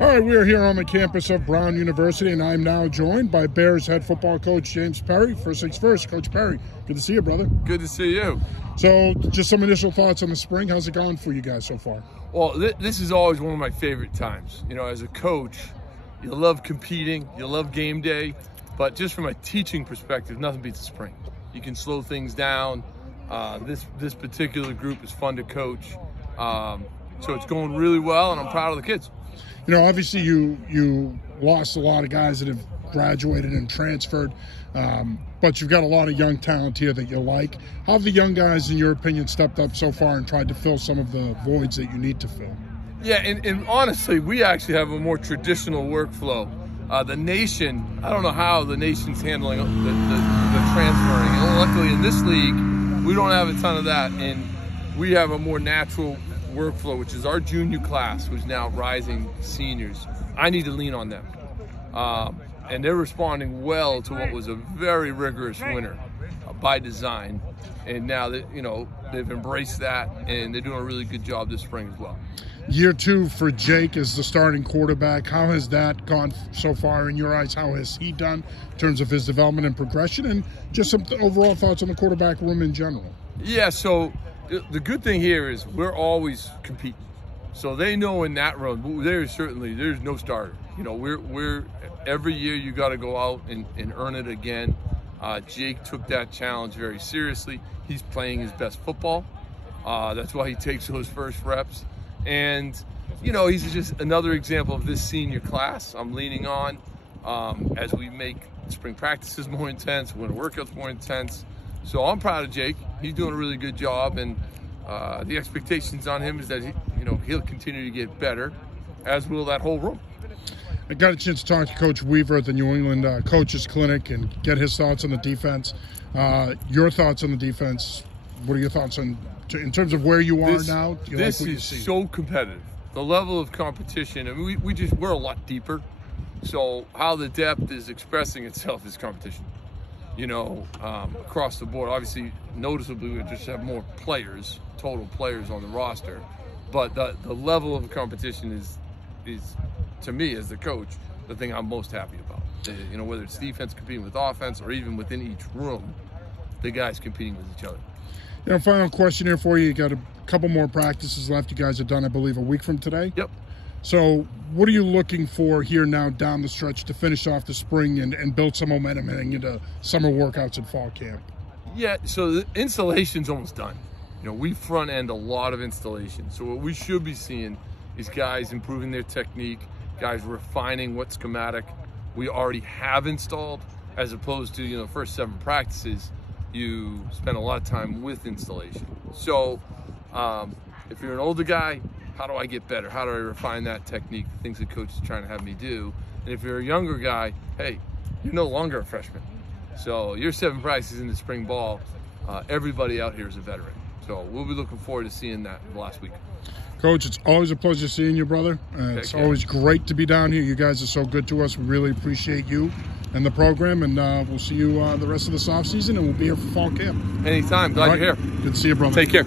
All right, we are here on the campus of Brown University, and I'm now joined by Bears head football coach James Perry. First things first, Coach Perry, good to see you, brother. Good to see you. So, just some initial thoughts on the spring. How's it going for you guys so far? Well, this is always one of my favorite times. You know, as a coach, you love competing, you love game day, but just from a teaching perspective, nothing beats the spring. You can slow things down. This particular group is fun to coach. So it's going really well, and I'm proud of the kids. You know, obviously you lost a lot of guys that have graduated and transferred, but you've got a lot of young talent here that you like. How have the young guys, in your opinion, stepped up so far and tried to fill some of the voids that you need to fill? Yeah, and honestly, we actually have a more traditional workflow. The nation, I don't know how the nation's handling the transferring. And luckily in this league, we don't have a ton of that, and we have a more natural workflow, which is our junior class, who's now rising seniors. I need to lean on them. And they're responding well to what was a very rigorous winter by design. And now that, you know, they've embraced that, and they're doing a really good job this spring as well. Year two for Jake as the starting quarterback. How has that gone so far in your eyes? How has he done in terms of his development and progression, and just some overall thoughts on the quarterback room in general? Yeah, so the good thing here is we're always competing. So they know in that room, there's no starter. You know, we're every year you got to go out and earn it again. Jake took that challenge very seriously. He's playing his best football. That's why he takes those first reps. And, you know, he's just another example of this senior class I'm leaning on as we make spring practices more intense, winter workouts more intense. So I'm proud of Jake. He's doing a really good job, and the expectations on him is that he'll continue to get better, as will that whole room. I got a chance to talk to Coach Weaver at the New England Coaches Clinic and get his thoughts on the defense. Your thoughts on the defense? What are your thoughts in terms of where you are now? This is so competitive. The level of competition, I mean, we're a lot deeper. So how the depth is expressing itself is competition. You know, across the board. Obviously, noticeably, we just have more players, total players on the roster. But the level of competition is, to me, as the coach, the thing I'm most happy about. You know, whether it's defense competing with offense or even within each room, the guys competing with each other. You know, final question here for you. You got a couple more practices left. You guys are done, I believe, a week from today. Yep. So what are you looking for here now down the stretch to finish off the spring and build some momentum heading into summer workouts and fall camp? Yeah, so the installation's almost done. You know, we front end a lot of installation. So what we should be seeing is guys improving their technique, guys refining what schematic we already have installed, as opposed to, you know, the first 7 practices, you spend a lot of time with installation. So if you're an older guy, how do I get better? How do I refine that technique, the things the coach is trying to have me do? And if you're a younger guy, hey, you're no longer a freshman. So you're 7 practices into spring ball. Everybody out here is a veteran. So we'll be looking forward to seeing that the last week. Coach, it's always a pleasure seeing you, brother. It's always great to be down here. You guys are so good to us. We really appreciate you and the program, and we'll see you the rest of this offseason, and we'll be here for fall camp. Anytime. Glad you're here. Good to see you, brother. Take care.